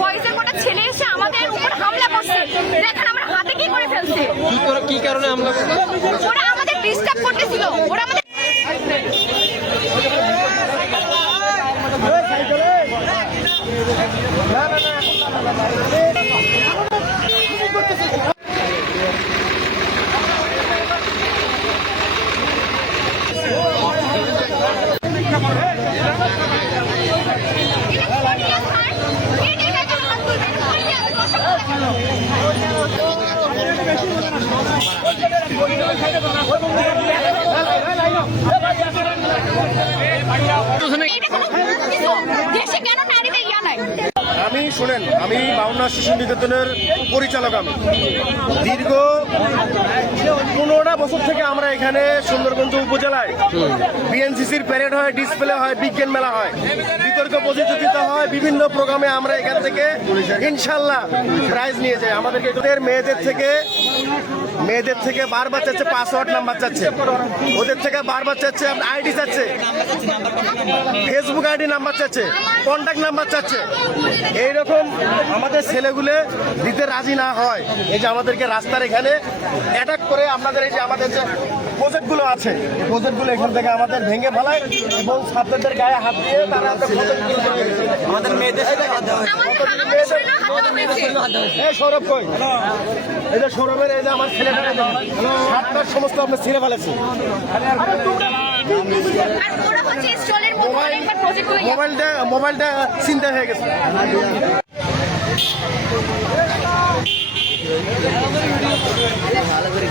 বয়েজের কোটা ছেলে এসে আমাদের উপর হামলা করছে। দেখেন আমরা হাতে কি করে ফেলছে। কি কারণে হামলা করছে? ওরা আমাদের ডিস্টার্ব করতেছিল। ওরা আমাদের দেশে কেন নারীদের ইয়া নাই? আমি শুনেন, আমি 52 শিশু নিকেতনের পরিচালক। আমি দীর্ঘ 15টা বছর থেকে আমরা এখানে সুন্দরগঞ্জ উপজেলায় বিএনসিসির প্যারেড হয়, ডিসপ্লে হয়, বিজ্ঞান মেলা হয়, বিতর্ক প্রতিযোগিতা হয়, বিভিন্ন প্রোগ্রামে আমরা এখান থেকে ইনশাল্লাহ প্রাইজ নিয়ে যাই। আমাদেরকে এদের মেয়েদের থেকে বারবার চাচ্ছে পাসওয়ার্ড নাম্বার চাচ্ছে, ওদের থেকে বারবার চাচ্ছে আইডি চাচ্ছে, ফেসবুক আইডি নাম্বার চাচ্ছে, কন্ট্যাক্ট নাম্বার চাচ্ছে। এইরকম আমাদের ছেলেগুলো দিতে রাজি না হয়, এই যে আমাদেরকে রাস্তার এখানে অ্যাটাক করে আপনাদের এই যে আমাদের যে প্রজেক্টগুলো আছে, এই প্রজেক্টগুলো এখান থেকে আমাদের ভেঙে ফেলায় এবং ছাত্রদের গায়ে হাত দিয়ে তারা আমাদের মেয়েদের সৌরভ কই, এই যে সৌরভের এই যে আমার ছেলেটা হাতটার সমস্ত আপনার ছেড়ে ফেলেছে। মোবাইলটা চিন্তা হয়ে গেছে। ভালো করে